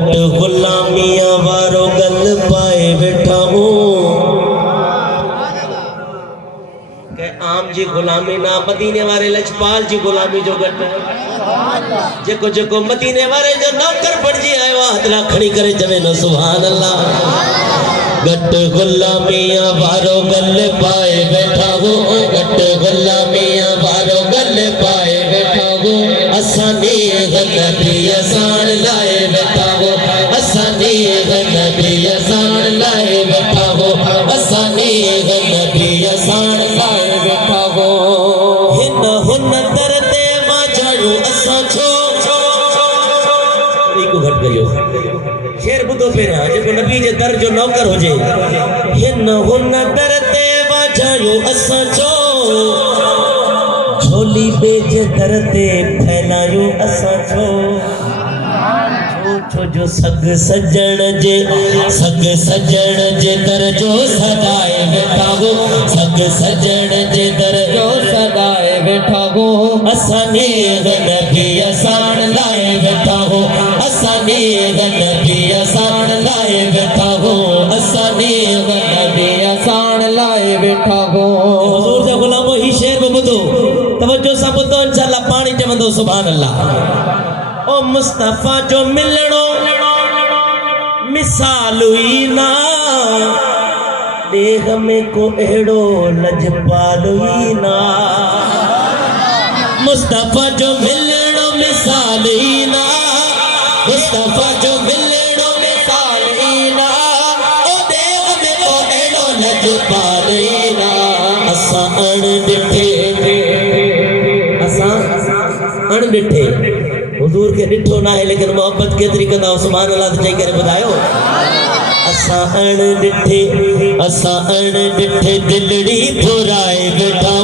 गुलामियां वारो गल पाए बैठा हूँ के आम जी गुलामी ना मदीने वाले लजपाल जी गुलामी जो गट जेको जेको मदीने वाले जो नौकर बन जी आयो हाथ खड़ी करे जवे न सुभान अल्लाह गट गुलामियां वारो गल पाए बैठा हूँ गट गुलामियां वारो गल पाए बैठा हूँ असानी नबी असान लाए बैठा हो असानी नबी असान लाए बैठा हो असानी नबी असान लाए बैठा हो हिन हुन दर ते मां जायो असा छो को घट करियो शेर बुधो पेरा जेको नबी जे दर जो नौकर हो जे हिन हुन दर ते मां जायो असा छो झोली बेज दर ते फैलायो असा छो छो जो सग सजण जे दर जो सदाए बैठा हो सग सजण जे दर जो सदाए बैठा हो असानी नबी असान लाए बैठा हो असानी नबी असान लाए बैठा हो असानी नबी असान लाए बैठा हो हुजूर जा गुलामो ही शेर बुधो तवज्जो सां ॿुधो इंशाअल्लाह पाणी चवंदो सुभान अल्लाह ओ मुस्तफा जो मिलणो मिसाल हुई ना देह में को एड़ो लजपाल हुई ना मुस्तफा जो मिलणो मिसाल ही ना मुस्तफा जो मिलणो मिसाल ही ना ओ देह में को एड़ो लजपाल ही ना असा अण डिठे अण डिठे हुजूर के डिठो ना है लेकिन मोहब्बत केतरी कंदा सुभान अल्लाह चई करे ॿुधायो असा अण डिठे दिलड़ी फुराए बैठा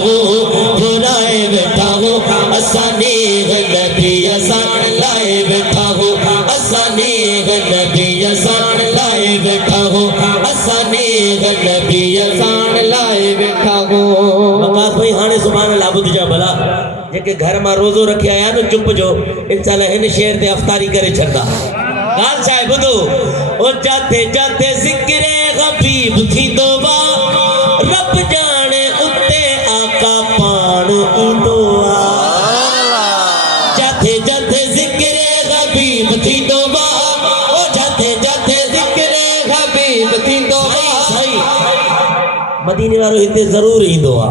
हो असानी नबी असान लाए बैठा हो असानी नबी असान लाए बैठा हो असानी नबी असान लाए बैठा हो मकास भाई हाने सुभान अल्लाह बुध जा भला जेके घर में रोजो रखे आया न चुप जो इंशाल्लाह इन शेर ते अफ्तारी करे छंदा गाल चाहे बुधो ओ जाते जाते जिक्र हबीब थी दोवा रब जाने उते आका पान इंदो जाते जाते जिक्र हबीब थी दोवा ओ जाते जाते जिक्र हबीब थी दोवा सही मदीने वारो हिते जरूर इंदो आ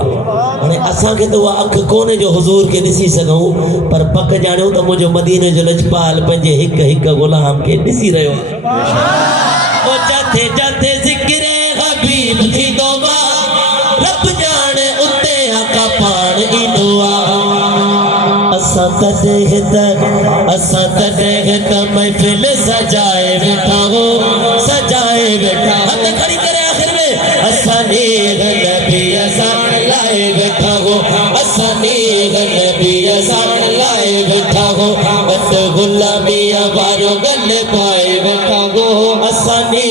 हाणे असा के तो अख कोने जो हुजूर के दिसी सकूं पर पक जानो तो मुझे मदीने जो लजपाल पंजे हिक हिक गुलाम के दिसी रयो ओ जाते जाते जिक्र हबीब थी दोवा रब जाने उते आका पान इंदो असा तदे महफिल सजाए बैठा हो सजाए बैठा हाथ खड़ी करे आखिर में असानी नबी असान लाए बैठा हो असानी नबी असान लाए बैठा हो गुलामियां वारो गल पाए बैठा हो असानी